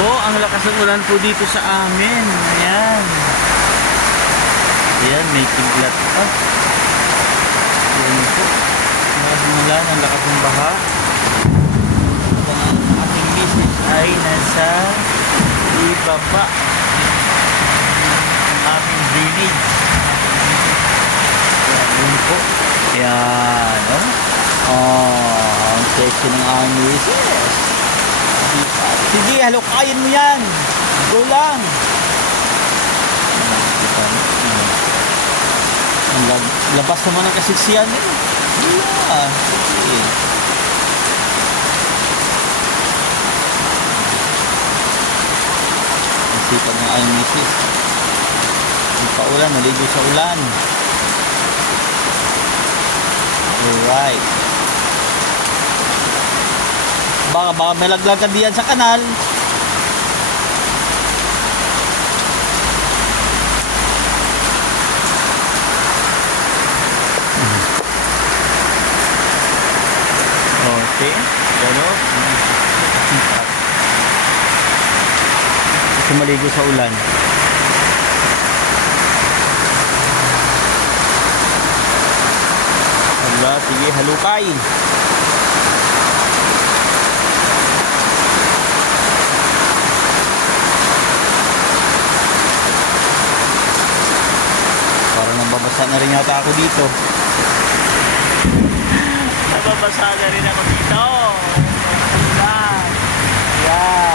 po, ang lakas ng ulan po dito sa amin. Ayan. Ayan, may kidlat pa. Ayan po. Ulan, ang lakas ng baha. Ang ating misis ay nasa ibaba. Ang aming drainage. Ayan po. Ayan, oh. Oh, ang sexy ng aming misis. Sige, halukayin mo yan. Go lang. Ang labas naman ng kasiksiyan nila. Yeah. Okay. Ang sipag ng aming misis. Ang paulan, naligo sa ulan. Alright. Baka may laglagan diyan sa kanal. Okay. Pero kasi maligo sa ulan. Wala, sige, halukay. Nababasa na rin yata ako dito. Nababasa na rin ako dito. Yan.